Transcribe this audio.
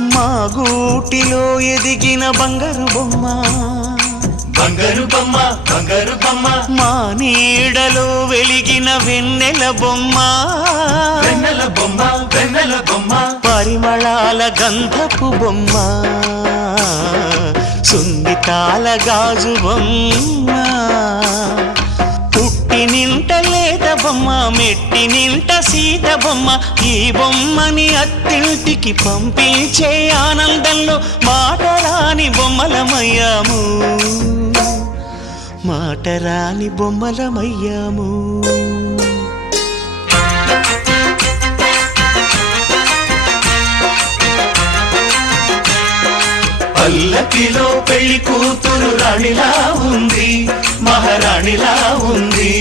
మా గూటిలో ఎదిగిన బంగారు బొమ్మ, బంగారు బొమ్మ, బంగారు బొమ్మ. మా నీడలో వెలిగిన వెన్నెల బొమ్మ, వెన్నెల బొమ్మ, వెన్నెల బొమ్మ. పరిమళాల గంధపు బొమ్మ, సున్నితాల గాజు బొమ్మ. పుట్టి నింట లేత బొమ్మ, మెట్టి నింట సీత బొమ్మ. ఈ బొమ్మని అత్తింటికి పంపించే ఆనందంలో మాటరాని బొమ్మలమయ్యాము, మాటరాని బొమ్మలమయ్యాము. పల్లకిలో పెళ్లి కూతురు రాణిలా ఉంది, మహారాణిలా ఉంది.